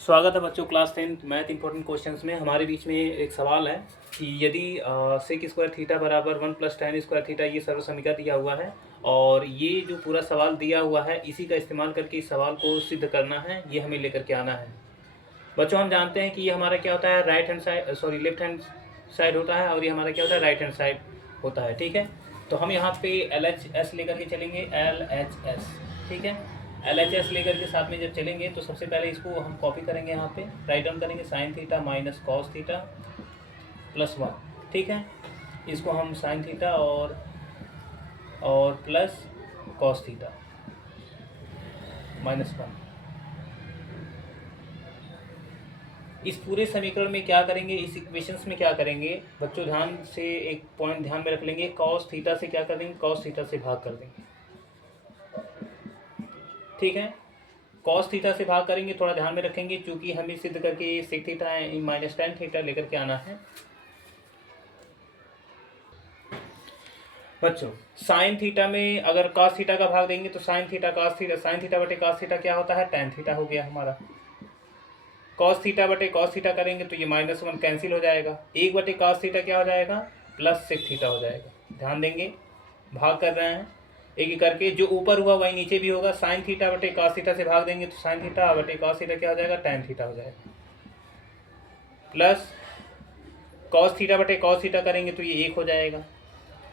स्वागत है बच्चों क्लास 10 मैथ इंपॉर्टेंट क्वेश्चंस में। हमारे बीच में एक सवाल है कि यदि सेक स्क्वायर थीटा बराबर 1 + tan स्क्वायर थीटा ये सर्व समीकरण दिया हुआ है और ये जो पूरा सवाल दिया हुआ है इसी का इस्तेमाल करके इस सवाल को सिद्ध करना है, ये हमें लेकर के आना है। बच्चों हम जानते हैं कि ये हमारा क्या होता है, लेफ्ट हैंड साइड होता है और ये हमारा क्या होता है, राइट हैंड साइड होता है। ठीक है, तो हम यहाँ पे LHS लेकर के चलेंगे, LHS। ठीक है, LHS लेकर के साथ में जब चलेंगे तो सबसे पहले इसको हम कॉपी करेंगे, यहाँ पे राइट डाउन करेंगे sin theta minus cos theta plus 1। ठीक है, इसको हम sin थीटा और प्लस कॉस थीटा माइनस 1। इस पूरे समीकरण में क्या करेंगे, इस इक्वेशंस में क्या करेंगे बच्चों, ध्यान से एक पॉइंट ध्यान में रख लेंगे। कॉस थीटा से क्या कर देंगे, कॉस थीटा से भाग कर देंगे। ठीक है, कॉस थीटा से भाग करेंगे, थोड़ा ध्यान में रखेंगे क्योंकि हमें सिद्ध करके sec theta minus tan theta लेकर के आना है। बच्चों साइन थीटा में अगर कॉस थीटा का भाग देंगे तो sine theta cos theta, sine theta बटे कॉस थीटा क्या होता है, tan थीटा हो गया हमारा। कॉस थीटा बटे कॉस थीटा करेंगे तो ये -1 कैंसिल हो जाएगा। 1 बटे कॉस थीटा क्या हो जाएगा, प्लस सेक थीटा हो जाएगा। ध्यान देंगे, भाग कर रहे हैं एक एक करके, जो ऊपर हुआ वही नीचे भी होगा। साइन थीटा बटे कॉस थीटा से भाग देंगे तो साइन थीटा बटे कॉस थीटा क्या हो जाएगा, tan थीटा हो जाएगा। प्लस कॉस थीटा बटे कॉस थीटा करेंगे तो ये 1 हो जाएगा,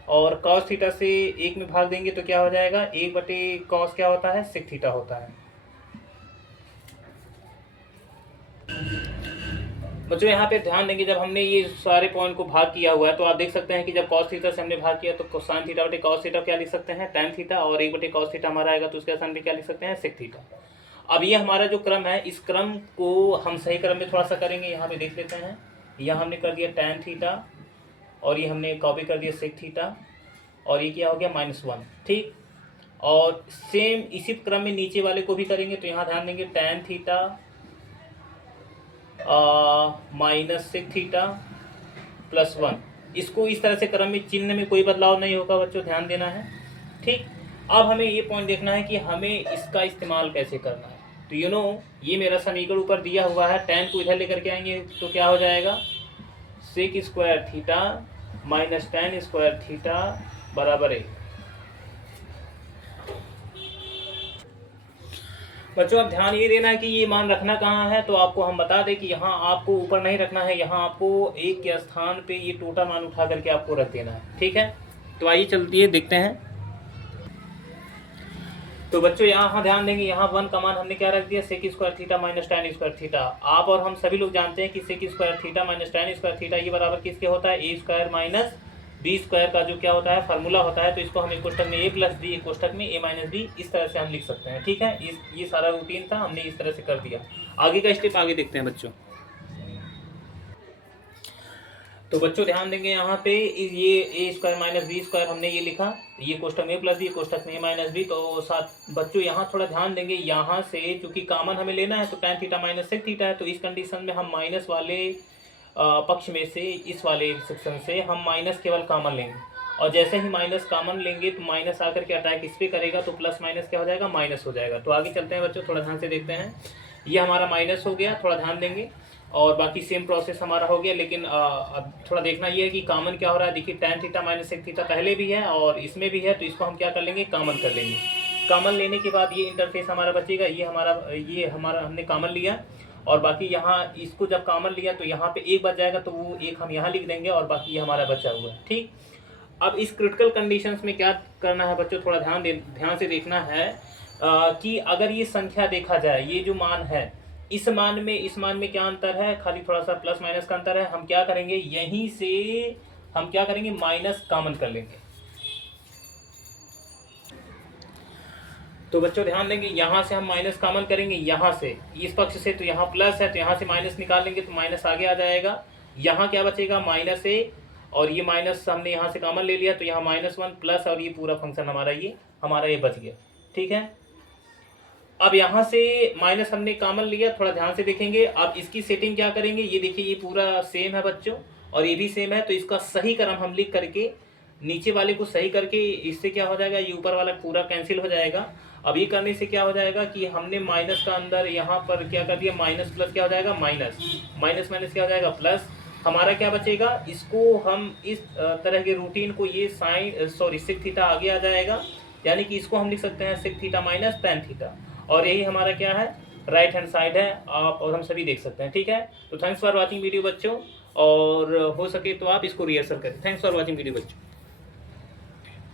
और कॉस थीटा से 1 में भाग देंगे तो क्या हो जाएगा, 1 बटे कॉस क्या होता है, सेक थीटा होता है। बच्चों यहाँ पे ध्यान देंगे, जब हमने ये सारे पॉइंट को भाग किया हुआ है तो आप देख सकते हैं कि जब कॉस थीटा से हमने भाग किया तो साइन थीटा बटे कॉस थीटा क्या लिख सकते हैं, tan थीटा, और 1 बटे कॉस थीटा हमारा आएगा तो उसके स्थान पे क्या लिख सकते हैं, सेक थीटा। अब ये हमारा जो क्रम है, इस क्रम को हम सही क्रम में थोड़ा सा करेंगे। यहाँ पे देख लेते हैं, यहाँ हमने कर दिया tan थीटा और ये हमने कॉपी कर दिया सेक थीटा और ये क्या हो गया -1। ठीक, और सेम इसी क्रम में नीचे वाले को भी करेंगे तो यहाँ ध्यान देंगे tan theta minus sec theta plus 1। इसको इस तरह से क्रम में, चिन्ह में कोई बदलाव नहीं होगा बच्चों, ध्यान देना है। ठीक, अब हमें ये पॉइंट देखना है कि हमें इसका इस्तेमाल कैसे करना है। तो ये मेरा समीकरण ऊपर दिया हुआ है, tan को इधर लेकर के आएंगे तो क्या हो जाएगा, sec square theta minus tan square theta बराबर 1। बच्चों अब ध्यान ये देना है कि ये मान रखना कहाँ है, तो आपको हम बता दें कि यहाँ आपको ऊपर नहीं रखना है, यहाँ आपको 1 के स्थान पे ये टोटा मान उठा करके आपको रख देना है। ठीक है, तो आइए चलती है देखते हैं। तो बच्चों यहाँ ध्यान देंगे, यहाँ 1 का मान हमने क्या रख दिया, sec square theta minus tan square theta. आप और हम सभी लोग जानते हैं कि sec square theta minus tan square theta ये बराबर किसके होता है, a square minus B square का जो क्या होता है, फार्मूला होता है। तो इसको हम एक कोष्टक में a प्लस बी, एक कोष्टक में a माइनस बी, इस तरह से हम लिख सकते हैं। ठीक है, ये सारा रूटीन था, हमने इस तरह से कर दिया। आगे का स्टेप आगे देखते हैं बच्चों। तो बच्चों ध्यान देंगे, यहाँ पे ये a square minus B square हमने ये लिखा, ये कोष्टक में a प्लस बी, कोष्टक में a माइनस बी। तो साथ बच्चों यहाँ थोड़ा ध्यान देंगे, यहाँ से चूंकि कॉमन हमें लेना है तो tan theta minus sec theta है, तो इस कंडीशन में हम माइनस वाले पक्ष में से, इस वाले सेक्शन से हम माइनस केवल कॉमन लेंगे, और जैसे ही माइनस कॉमन लेंगे तो माइनस आकर के अटैक इस पर करेगा तो प्लस माइनस क्या हो जाएगा, माइनस हो जाएगा। तो आगे चलते हैं बच्चों, थोड़ा ध्यान से देखते हैं। ये हमारा माइनस हो गया, थोड़ा ध्यान देंगे, और बाकी सेम प्रोसेस हमारा हो गया। लेकिन अब थोड़ा देखना ये है कि कॉमन क्या हो रहा है। देखिए tan theta minus sec theta पहले भी है और इसमें भी है, तो इसको हम क्या कर लेंगे, कॉमन कर लेंगे। कॉमन लेने के बाद ये इंटरफेस हमारा बचेगा, ये हमारा हमने कॉमन लिया, और बाकी यहाँ इसको जब कॉमन लिया तो यहाँ पे 1 बच जाएगा, तो वो 1 हम यहाँ लिख देंगे और बाकी ये हमारा बचा हुआ है। ठीक, अब इस क्रिटिकल कंडीशंस में क्या करना है बच्चों, थोड़ा ध्यान से देखना है कि अगर ये संख्या देखा जाए, ये जो मान है, इस मान में क्या अंतर है, खाली थोड़ा सा प्लस माइनस का अंतर है। हम क्या करेंगे, यहीं से हम क्या करेंगे, माइनस कॉमन कर लेंगे। तो बच्चों ध्यान देंगे, यहाँ से हम माइनस कॉमन करेंगे, यहाँ से इस पक्ष से, तो यहाँ प्लस है तो यहाँ से माइनस निकाल लेंगे तो माइनस आगे आ जाएगा। यहाँ क्या बचेगा, -a, और ये माइनस हमने यहाँ से कॉमन ले लिया तो यहाँ -1 प्लस, और ये पूरा फंक्शन हमारा ये बच गया। ठीक है, अब यहाँ से माइनस हमने कॉमन लिया, थोड़ा ध्यान से देखेंगे। अब इसकी सेटिंग क्या करेंगे, ये देखिए ये पूरा सेम है बच्चों और ये भी सेम है, तो इसका सही क्रम हम लिख करके नीचे वाले को सही करके, इससे क्या हो जाएगा, ये ऊपर वाला पूरा कैंसिल हो जाएगा। अब ये करने से क्या हो जाएगा कि हमने माइनस का अंदर यहाँ पर क्या कर दिया, माइनस प्लस क्या हो जाएगा, माइनस माइनस माइनस क्या हो जाएगा, प्लस। हमारा क्या बचेगा, इसको हम इस तरह के रूटीन को, ये साइन सॉरी सेक थीटा आगे आ जाएगा, यानी कि इसको हम लिख सकते हैं sec theta minus tan theta, और यही हमारा क्या है, राइट हैंड साइड है। आप और हम सभी देख सकते हैं, ठीक है। तो थैंक्स फॉर वॉचिंग वीडियो बच्चों, और हो सके तो आप इसको रिहर्सल करें। थैंक्स फॉर वॉचिंग वीडियो बच्चों।